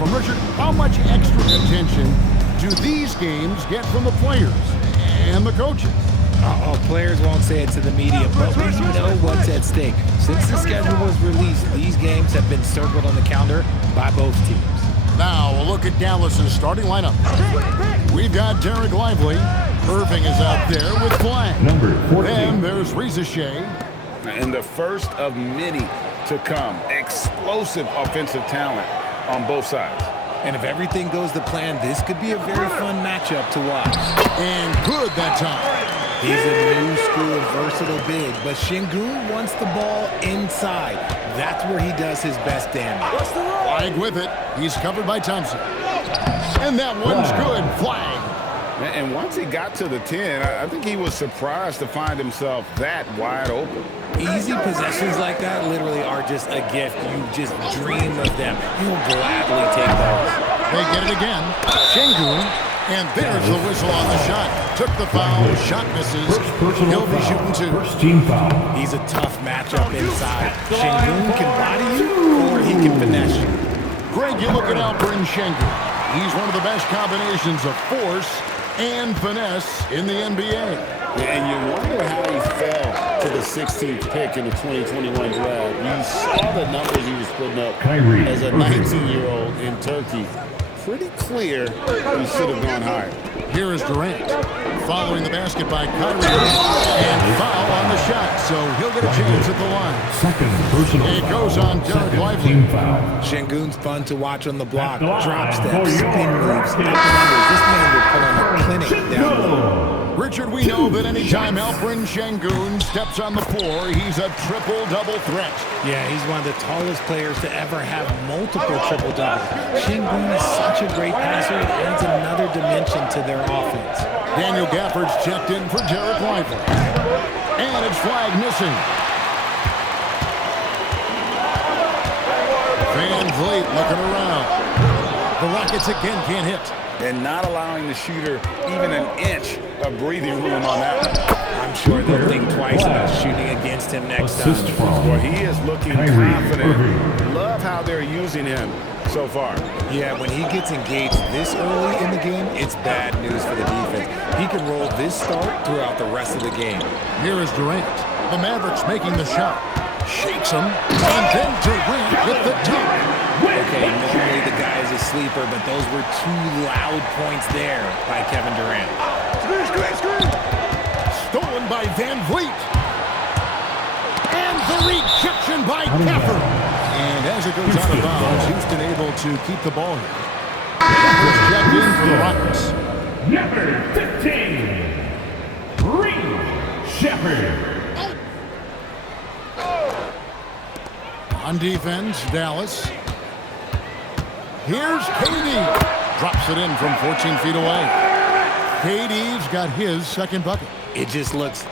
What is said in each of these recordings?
from Richard, how much extra attention do these games get from the players and the coaches? Players won't say it to the media, but we know what's at stake. Since the schedule was released, these games have been circled on the calendar by both teams. Now we'll look at Dallas's starting lineup. We've got Derek Lively. Irving is out there with Flag. Number 14. And there's Shea. And the first of many to come. Explosive offensive talent on both sides. And if everything goes to plan, this could be a very fun matchup to watch. And good that time. He's a new school versatile big, but Şengün wants the ball inside. That's where he does his best damage. Flag with it. He's covered by Thompson. And that one's good. Flag. And once he got to the 10, I think he was surprised to find himself that wide open. Easy possessions like that literally are just a gift. You just dream of them. You'll gladly take those. They get it again. Şengün. And there's the whistle on the shot. Took the foul. Shot misses. He'll be shooting two. First team foul. He's a tough matchup inside. Şengün can body you or he can finesse you. Greg, you look at Alperen Şengün. He's one of the best combinations of force and finesse in the NBA. And you wonder how he fell to the 16th pick in the 2021 draft. You saw the numbers he was putting up as a 19-year-old in Turkey. Pretty clear he should have gone higher. Here is Durant following the basket by Kyrie and foul on the shot, so he'll get a chance at the line. Second personal It goes on Derek Lively. Şengün's fun to watch on the block. Drop steps, spin moves, up and unders. This man will put on a clinic down low. Richard, we know that anytime Alperen Şengün steps on the floor, he's a triple-double threat. Yeah, he's one of the tallest players to ever have multiple triple-doubles. Şengün is such a great passer, it adds another dimension to their offense. Daniel Gafford's checked in for Derek Lively. And it's Flag missing. Van Vliet looking around. The Rockets again can't hit. And not allowing the shooter even an inch of breathing room on that one. I'm sure they'll think twice about shooting against him next time. Well, he is looking confident. Love how they're using him so far. Yeah, when he gets engaged this early in the game, it's bad news for the defense. He can roll this start throughout the rest of the game. Here is Durant. The Mavericks making the shot. Shakes him. And then Durant with the dunk. Okay, normally the guy is a sleeper, but those were two loud points there by Kevin Durant. Stolen by Van Vliet. And the rejection by Gafford. And as it goes out of bounds, Houston able to keep the ball here. Gafford's checked in for the Rockets. Number 15, Reed Shepherd. On defense, Dallas. Here's KD. Drops it in from 14 feet away. KD's got his second bucket. It just looks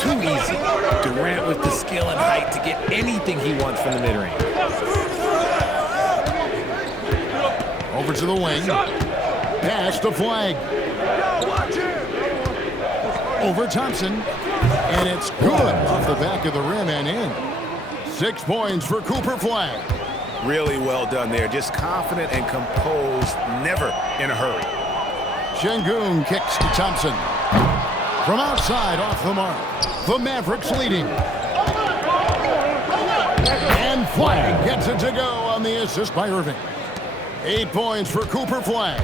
too easy. Durant with the skill and height to get anything he wants from the mid-range. Over to the wing. Pass to Flag. Over Thompson. And it's good off the back of the rim and in. 6 points for Cooper Flag. Really well done there. Just confident and composed, never in a hurry. Şengün kicks to Thompson. From outside off the mark. The Mavericks leading. And Flag gets it to go on the assist by Irving. 8 points for Cooper Flag.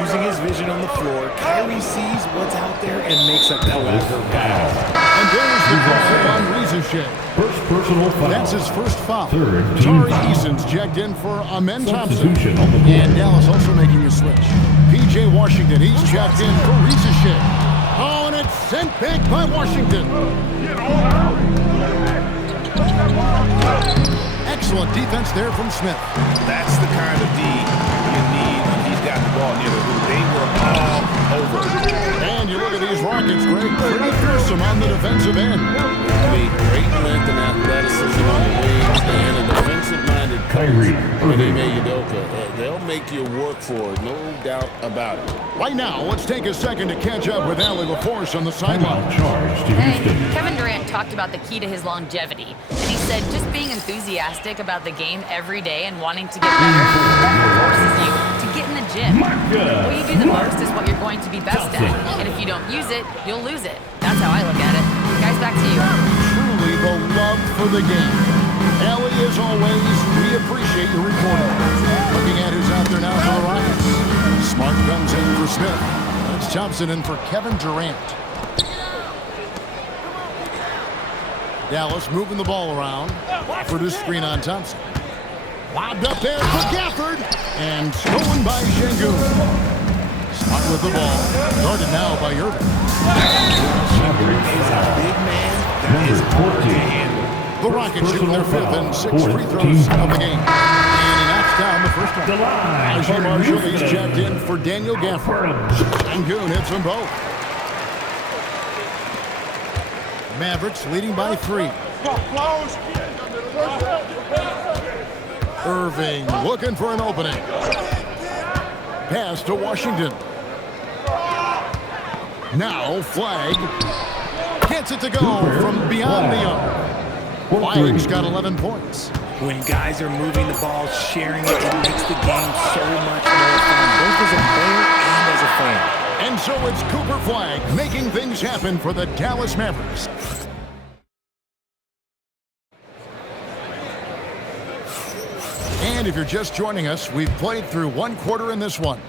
Using his vision on the floor, Kyrie sees what's out there and makes a clever pass. And there's the call on Shea. First personal foul. That's his first foul. Third team Tari foul. Eason's checked in for Amen Thompson. Substitution on the floor. And Dallas also making a switch. P.J. Washington, he's checked in for Shea. Oh, and it's sent back by Washington. Excellent defense there from Smith. That's the kind of D you need when he's got the ball near the hoop. They were all over. And you look at these Rockets, Greg, pretty fearsome on the defensive end. Great length and athleticism on the wings and a defensive-minded coach Kyrie And Irving. they'll make you work for it, no doubt about it. Right now, let's take a second to catch up with Allie LaForce on the sideline. Timeout charge to Hey, Houston. Kevin Durant talked about the key to his longevity. And he said just being enthusiastic about the game every day and wanting to get better forces you to get in the gym. What you do the most is what you're going to be best at. And if you don't use it, you'll lose it. That's how I look at it. Guys, back to you. Truly the love for the game. Allie, as always, we appreciate your reporting. Looking at who's out there now for the Rockets. Smart comes in for Smith. That's Thompson in for Kevin Durant. Dallas moving the ball around. For the screen on Thompson. Lobbed up there for Gafford. And stolen by Şengün. Smart with the ball. Guarded now by Irving. He's a big man that is hard to handle. The Rockets shooting their fifth and sixth free throws of the game. And he knocks down the first one. Elijah Marshall, he's checked in for Daniel Gafford. Şengün hits them both. Mavericks leading by 3. Irving looking for an opening. Pass to Washington. Now Flag gets it to go from beyond the arc. Flag's got 11 points. When guys are moving the ball, sharing it, it makes the game so much more fun, both as a player and as a fan. And so it's Cooper Flag making things happen for the Dallas Mavericks. And if you're just joining us, we've played through one quarter in this one.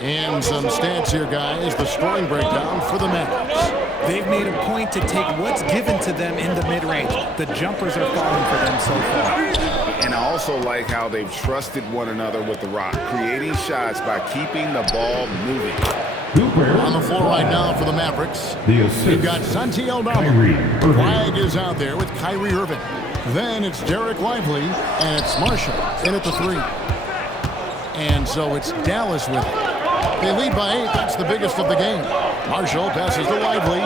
And some stats here, guys. The scoring breakdown for the Mavericks. They've made a point to take what's given to them in the mid-range. The jumpers are falling for them so far. And I also like how they've trusted one another with the rock, creating shots by keeping the ball moving. Cooper On the floor right now for the Mavericks. The assist. We've got Santi Aldama. Kyrie Irving. Flag is out there with Kyrie Irving. Then it's Derek Lively, and it's Marshall in at the 3. And so it's Dallas with it. They lead by 8. That's the biggest of the game. Marshall passes to Lively.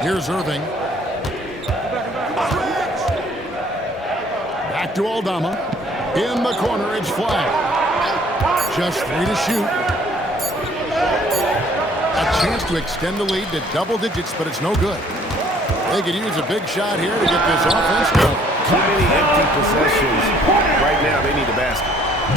Here's Irving. Back to Aldama. In the corner, it's Flag. Just 3 to shoot. A chance to extend the lead to double digits, but it's no good. They could use a big shot here to get this offense going. Too many empty possessions. Right now, they need a basket.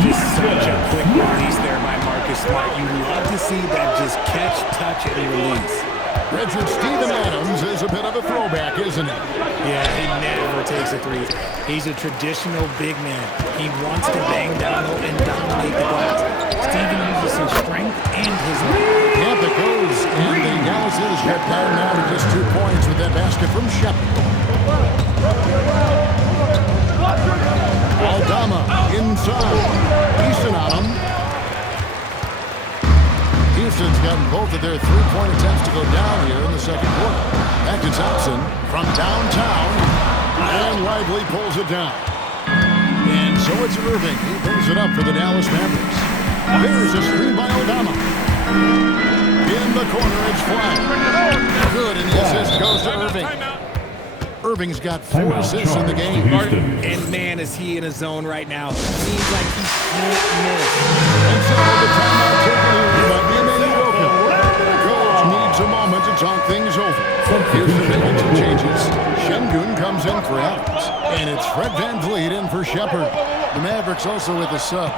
Just such a quick release there by Marcus Smart. You love to see that just catch, touch, and release. Richard Steven Adams is a bit of a throwback, isn't he? Yeah, he never takes a 3. He's a traditional big man. He wants to bang down low and dominate the glass. Steven uses his strength and his length. Yep, it goes. And the Dallas is cut down now to just 2 points with that basket from Shepard. Aldama inside. Easton on him. Houston's gotten both of their 3-point attempts to go down here in the second quarter. Back to Thompson from downtown. And Lively pulls it down. And so it's Irving. He brings it up for the Dallas Mavericks. There's a screen by Aldama. In the corner, it's Flag. Good, and the assist goes to Irving. Irving's got 4 assists in the game. And man, is he in a zone right now. Seems like he can't miss. And so the timeout taken here by Ime Udoka. Coach needs a moment to talk things over. Here's the making some changes. Şengün comes in for Adams. And it's Fred VanVleet in for Shepard. The Mavericks also with a sub.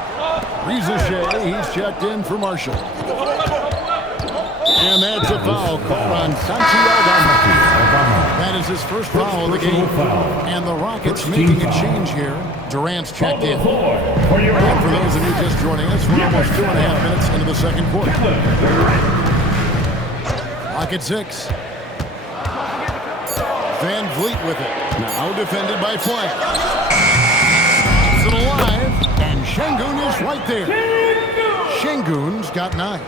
Reza Shea, he's checked in for Marshall. And that's a foul called on Santi Aldama. That is his first foul of the game. And the Rockets making a change here. Durant's checked in. And for those of you just joining us, we're almost 2.5 minutes into the second quarter. Rocket 6. VanVleet with it. Now defended by Flag. Keeps it alive. And Şengün is right there. Şengün's got 9.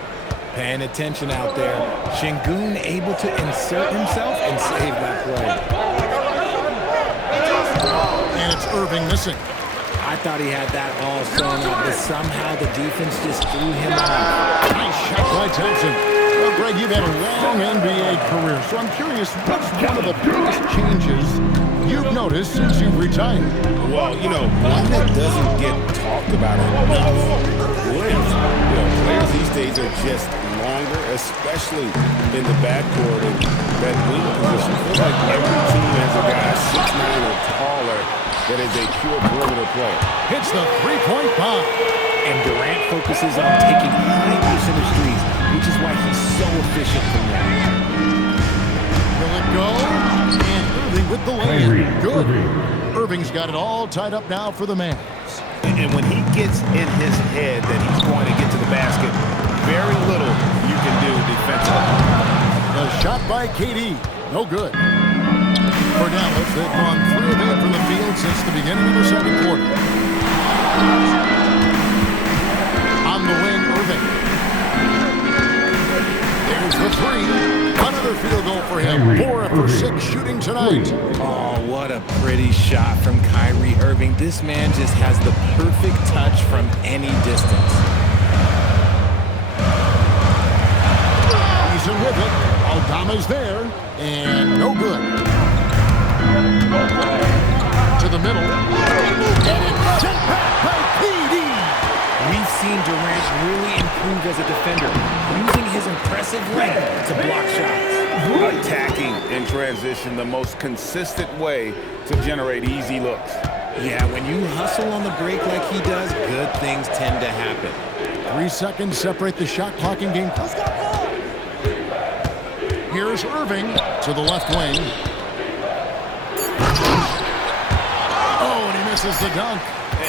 Paying attention out there. Şengün able to insert himself and save that play. And it's Irving missing. I thought he had that all sewn up, but somehow the defense just threw him off. Nice shot by Thompson. Well, Greg, you've had a long NBA career, so I'm curious, what's one of the biggest changes you've noticed since you've retired? Well, one that doesn't get talked about enough. Length. Players these days are just longer, especially in the backcourt and that wing position. It feels like every team has a guy 6'9" or taller that is a pure perimeter player. Hits the three-point bomb. And Durant focuses on taking high percentage threes, which is why he's so efficient from there. Will it go? And Irving with the lane. Good. Irving's got it all tied up now for the Mavs. And when he gets in his head that he's going to get to the basket, very little you can do defensively. The shot by KD. No good. For Dallas, they've gone 3 of 8 from the field since the beginning of the second quarter. On the wing, Irving. There's the three. Another field goal for him. 4 for 6 shooting tonight. Oh, what a pretty shot from Kyrie Irving. This man just has the perfect touch from any distance. He's in with it. Aldama's there. And no good. To the middle. And it's sent back by PD. We've seen Durant really improve as a defender, using his impressive length to block shots. Attacking in transition, the most consistent way to generate easy looks. Yeah, when you hustle on the break like he does, good things tend to happen. 3 seconds separate the shot clock and game clock. Here's Irving to the left wing. Oh, and he misses the dunk.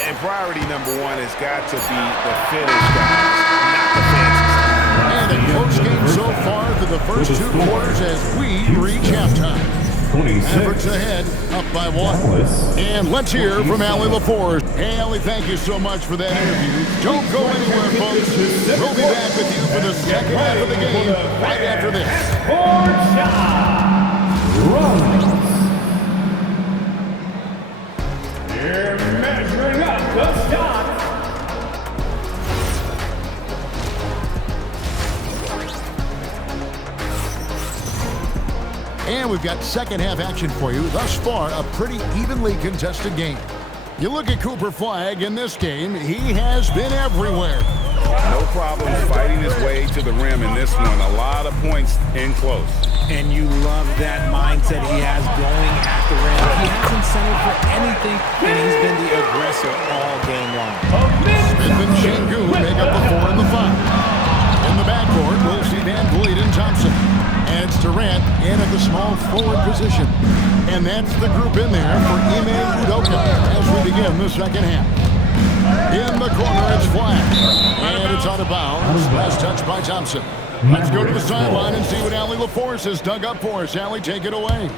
And priority number 1 has got to be the finish, guys, not the fancy. And a close game so far through the first 2 quarters as we reach halftime. Mavericks ahead, up by 1. And let's hear from Allie LaForce. Hey, Allie, thank you so much for that interview. Don't go anywhere, folks. We'll be back with you for the second half of the game right after this. They're measuring up the shot. And we've got second half action for you. Thus far, a pretty evenly contested game. You look at Cooper Flagg in this game, he has been everywhere. No problem fighting his way to the rim in this one. A lot of points in close. And you love that mindset he has going at the rim. He hasn't settled for anything, and he's been the aggressor all game long. Smith and Şengün make up the 4 and the 5. In the backcourt, we'll see Van Vliet and Thompson. And it's Durant in at the small forward position. And that's the group in there for Ime Udoka as we begin the second half. In the corner, it's Flagg. And it's out of bounds. Last touch by Thompson. Let's go to the sideline and see what Allie LaForce has dug up for us. Allie, take it away.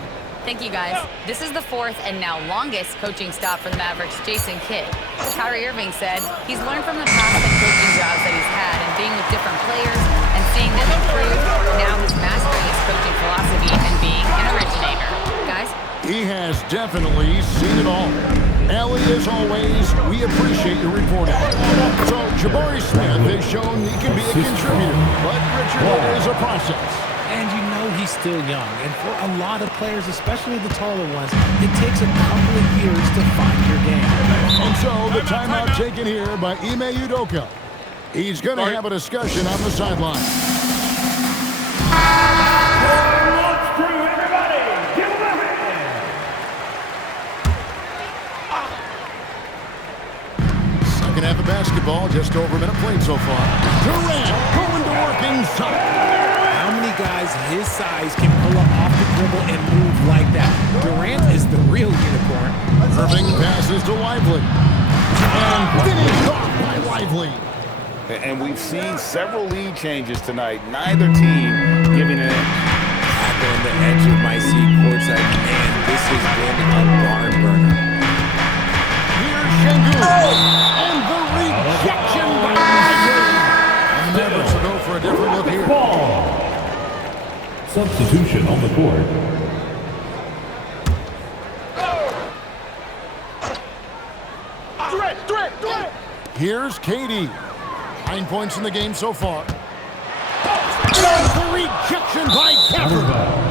Thank you, guys. This is the 4th and now longest coaching stop for the Mavericks, Jason Kidd. Kyrie Irving said he's learned from the past coaching jobs that he's had and being with different players and seeing them improve. Now he's mastering his coaching philosophy and being an originator. Guys? He has definitely seen it all. Allie, as always, we appreciate your reporting. So, Jabari Smith has shown he can be a contributor, but Richard, it is a process. And you know he's still young. And for a lot of players, especially the taller ones, it takes a couple of years to find your game. And so the timeout taken here by Ime Udoka. He's going to have a discussion on the sideline. Second half of basketball, just over a minute played so far. Durant going to work inside. How many guys his size can pull up off the dribble and move like that? Durant is the real unicorn. Irving passes to Lively. And finished off by Lively. And we've seen several lead changes tonight. Neither team giving an inch. On the edge of my seat courtside, and this has been a barn burner. Here's Şengün. And the rejection by Lively. And the Mavericks will go for a different look here. Substitution on the court. Here's KD. 9 points in the game so far. The rejection by Keffer.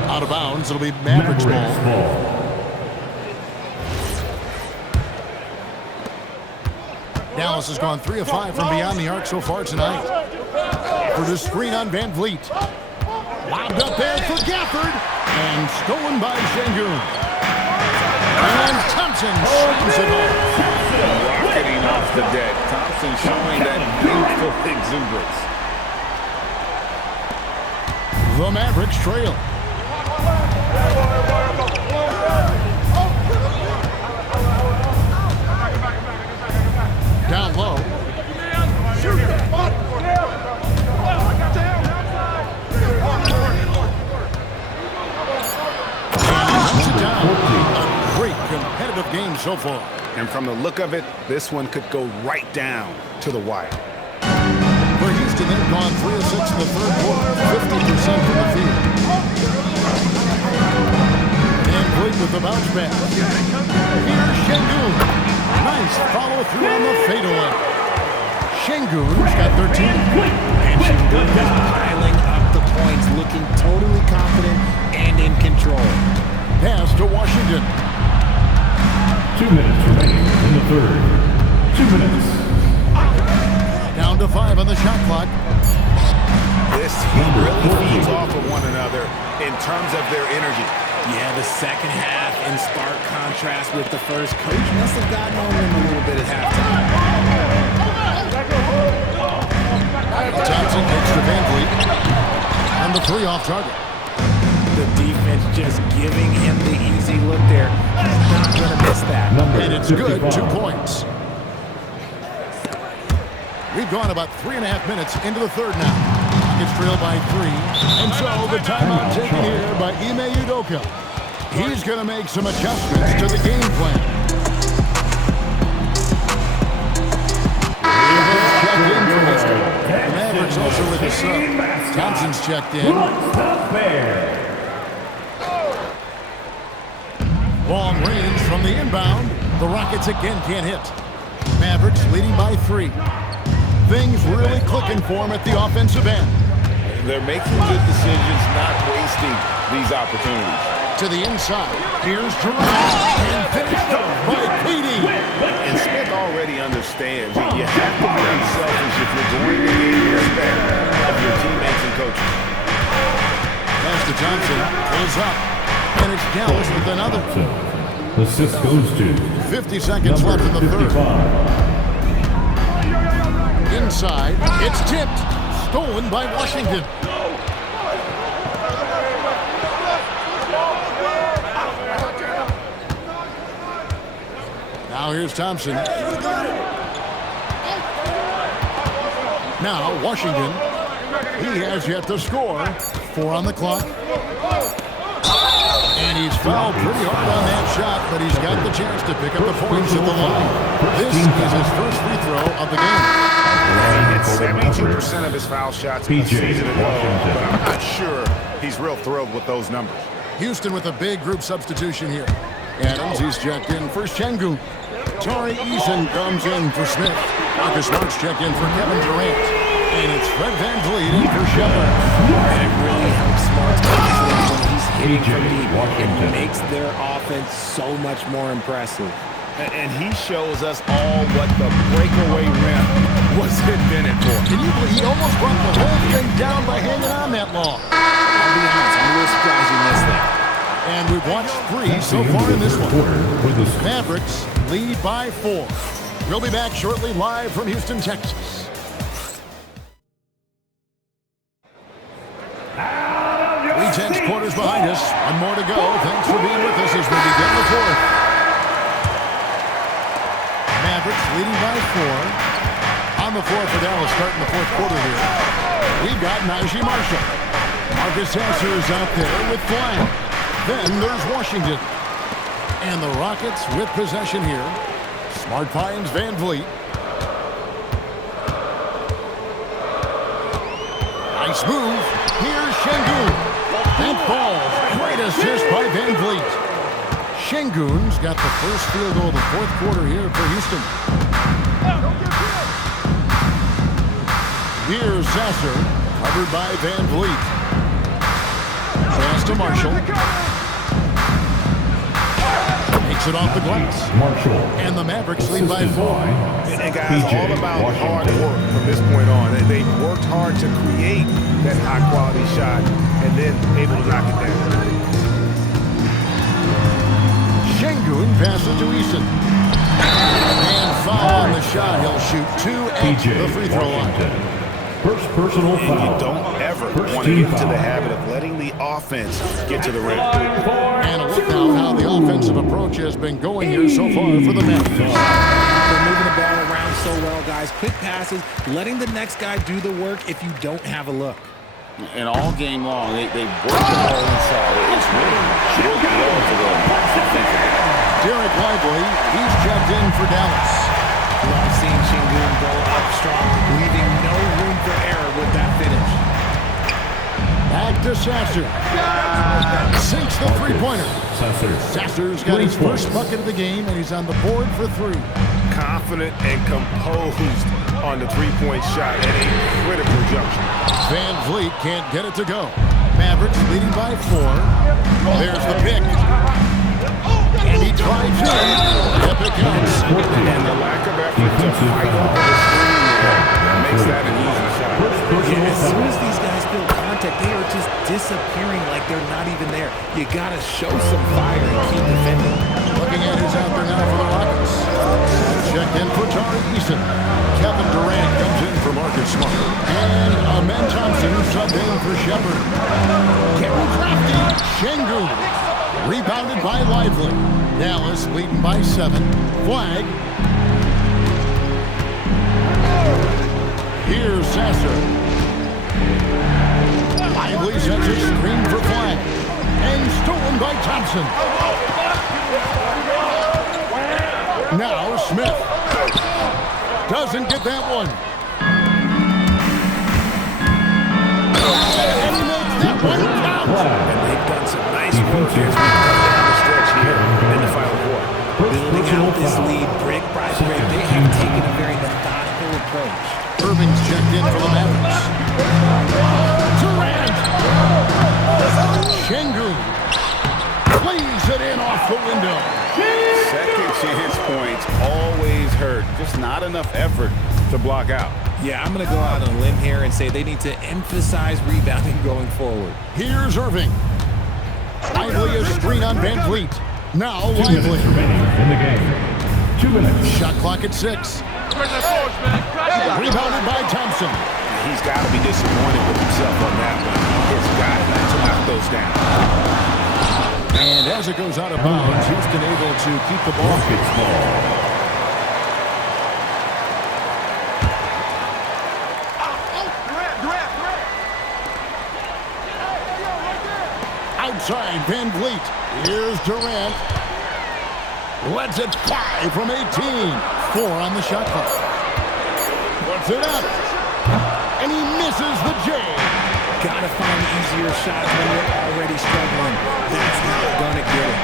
Out of bounds. It'll be Mavericks ball. Dallas has gone 3 of 5 from beyond the arc so far tonight. For the screen on Van Vliet. Lobbed up there for Gafford. And stolen by Şengün. And Thompson slams it home. Rocketing off the deck. Thompson showing that youthful exuberance. The Mavericks trail. Down low. A great competitive game so far. And from the look of it, this one could go right down to the wire. For Houston, they've gone 3 of 6 in the third quarter, 50% from the field. And Vliet with the bounce back. Here's Şengün. Nice follow through on the fadeaway. Şengün's got 13. And Şengün is piling up the points, looking totally confident and in control. Pass to Washington. 2 minutes remaining in the third. 2 minutes. Down to 5 on the shot clock. This team really feeds off of one another in terms of their energy. Yeah, the second half in stark contrast with the first. Coach must have gotten on them a little bit at halftime. Thompson takes to Van Vliet. And the 3 off target. The defense just giving him the easy look there. He's not going to miss that. And it's good, 2 points. We've gone about 3.5 minutes into the third now. It's trailed by 3. And so the timeout taken here by Ime Udoka. He's going to make some adjustments to the game plan. Checked in for Houston. The Mavericks also with a sub. Thompson's checked in. Long range from the inbound. The Rockets again can't hit. Mavericks leading by 3. Things really clicking for them at the offensive end. They're making good decisions, not wasting these opportunities. To the inside. Here's Durant. And finished off by Petey. And Smith already understands that you have to be unselfish if you're going to gain the respect of your teammates and coaches. Pass to Johnson. Pulls up. And it's Dallas with another. The assist goes to 50 seconds left in the third. Inside. It's tipped. Stolen by Washington. Now here's Thompson. Now Washington. He has yet to score. 4 on the clock. And he's fouled pretty hard on that shot, but he's got the chance to pick up the points at the line. This is his first free throw of the game. He hit 72% of his foul shots in the season ago, but I'm not sure he's real thrilled with those numbers. Houston with a big group substitution here. Adams, he's checked in for Şengün. Tari Eason comes in for Smith. Marcus Smart's checked in for Kevin Durant. And it's Fred Van Vliet in for Shepherd. And it really helps Smart's confidence when he's hitting from deep. It makes their offense so much more impressive. And he shows us all what the breakaway rim was invented for. Can you believe he almost brought the whole thing down by hanging on that long? I'll be honest, I'm a little surprised he missed that. And we've watched 3 so far in this one. Mavericks lead by 4. We'll be back shortly live from Houston, Texas. Tense quarters behind us. One more to go. Thanks for being with us as we begin the fourth. Mavericks leading by 4. On the floor for Dallas starting the fourth quarter here. We've got Najee Marshall. Marcus Sasser is out there with Bryant. Then there's Washington. And the Rockets with possession here. Smart finds Van Vliet. Nice move. Here's Şengün. That ball, great assist by Van Vliet. Şengün's got the first field goal of the fourth quarter here for Houston. Here's Sasser, covered by Van Vliet. Pass to Marshall. Makes knocks it off the glass. Marshall. And the Mavericks lead by 4. And guys, all about hard work from this point on. They worked hard to create that high-quality shot and then able to knock it down. Şengün passes to Eason. And foul on the shot. He'll shoot 2 at the free throw line. First personal foul. You don't ever want to get into the habit of letting the offense get to the rim. And a look now how the offensive approach has been going here so far for the Mavericks. They're moving the ball around so well, guys. Quick passes, letting the next guy do the work if you don't have a look. And all game long, they work the ball inside. It's really worked well for them offensively. Derek Lively, he's checked in for Dallas. Love seeing Şengün go up strong, leaving no room for error with that finish. Back to Sasser. Sinks the three-pointer. Sasser's got his first bucket of the game, and he's on the board for 3. Confident and composed on the three-point shot at a critical junction. Van Vliet can't get it to go. Mavericks leading by 4. There's the pick. And he drives in. Epic counts. And the lack of effort to fight over the screen there makes that an easy shot. Yeah, as soon as these guys feel contact, they are just disappearing like they're not even there. You gotta show some fire and keep defending. Looking at who's out there now for the Rockets. Checked in for Tari Eason. Kevin Durant comes in for Marcus Smart. And Amen Thompson subbed in for Shepard. Kevin Crafty. Şengün. Rebounded by Lively. Dallas leading by 7. Flag. Here's Sasser. Lively sets a screen for Flag. And stolen by Thompson. Now Smith. Doesn't get that one. And he makes that one count. And they've done some nice work here as we come down the stretch here in the final quarter. Building out this lead brick by brick, they have taken a very methodical approach. Irving's checked in for the Mavericks. Durant. Şengün. Plays it in off the window. Second chance points always hurt. Just not enough effort to block out. Yeah, I'm going to go out on a limb here and say they need to emphasize rebounding going forward. Here's Irving. Lively a screen on Van Vliet. Now 2 minutes Lively. remaining in the game. 2 minutes. Shot clock at 6. Rebounded by Thompson. He's got to be disappointed with himself on that one. He's got to knock those down. And as it goes out of bounds, Houston able to keep the ball. Outside, Van Vliet. Here's Durant. Lets it fly from 18. 4 on the shot clock. Puts it up. And he misses the J. Gotta find easier shots when you're already struggling. That's not gonna get it.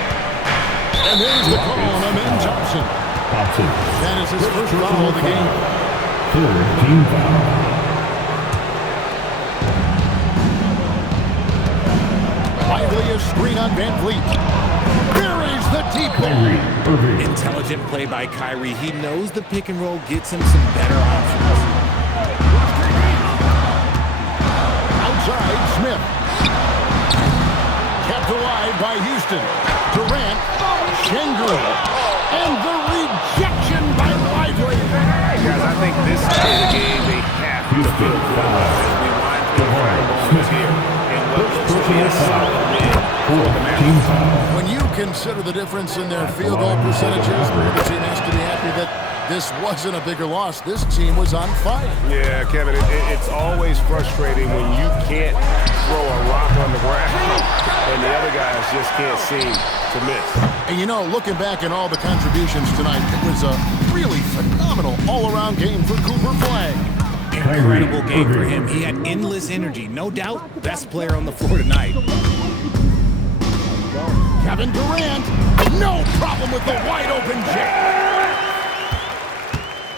And there's the call on Amen Thompson. That is his first foul of the game. 3rd team foul. Lively a screen on Van Vliet. Buries the deep ball. Intelligent play by Kyrie. He knows the pick and roll gets him some better options. Outside, Smith. Kept alive by Houston. Durant. Şengün. And the rejection by Lively. Guys, I think this is a game they have to feel good about as we wind through the final moments here. And what looks to be a solid win for the Mavericks. When you consider the difference in their field goal percentages, the team has to be happy that this wasn't a bigger loss. This team was on fire. Yeah, Kevin, it's always frustrating when you can't throw a rock on the ground and the other guys just can't seem to miss. And you know, looking back at all the contributions tonight, it was a really phenomenal all-around game for Cooper Flag. Incredible game for him. He had endless energy. No doubt, best player on the floor tonight. Kevin Durant, no problem with the wide-open jam.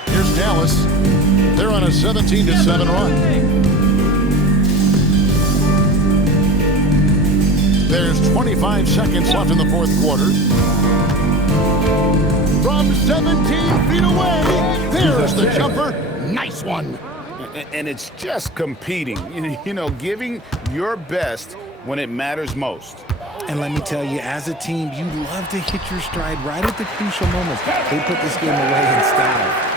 Here's Dallas. They're on a 17-7 run. There's 25 seconds left in the fourth quarter. from 17 feet away. There's the jumper. Nice one. And it's just competing, you know, giving your best when it matters most. And let me tell you, as a team, you love to hit your stride right at the crucial moments. They put this game away in style.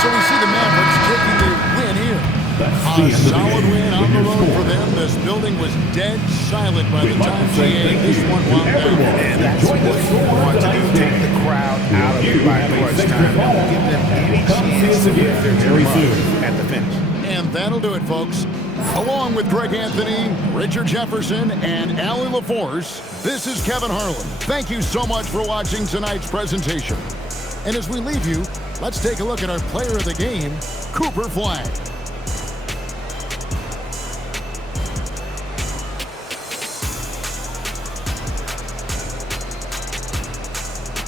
So we see the Mavericks taking the win here. A solid win on the road for them. This building was dead silent by the time GA this one wound down. And that's what you want to do, take the crowd out of it by crunch time. Don't give them any chance to get their very soon at the finish. And that'll do it, folks. Along with Greg Anthony, Richard Jefferson, and Allie LaForce, this is Kevin Harlan. Thank you so much for watching tonight's presentation. And as we leave you, let's take a look at our player of the game, Cooper Flag.